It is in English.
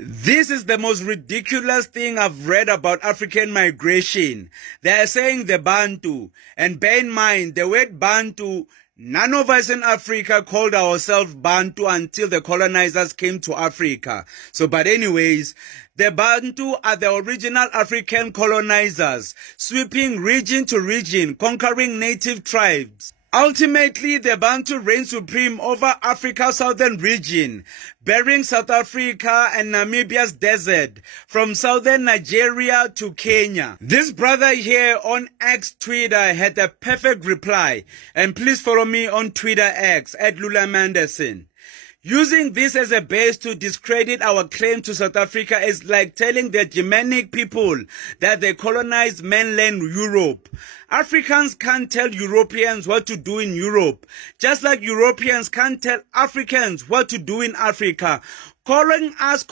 This is the most ridiculous thing I've read about African migration. They are saying the Bantu. And bear in mind, the word Bantu, none of us in Africa called ourselves Bantu until the colonizers came to Africa. But anyways, the Bantu are the original African colonizers, sweeping region to region, conquering native tribes. Ultimately, the Bantu reign supreme over Africa's southern region, bearing South Africa and Namibia's desert, from southern Nigeria to Kenya. This brother here on X Twitter had a perfect reply, and please follow me on Twitter X @LulaManderson. Using this as a base to discredit our claim to South Africa is like telling the Germanic people that they colonized mainland Europe. Africans can't tell Europeans what to do in Europe, just like Europeans can't tell Africans what to do in Africa. Calling us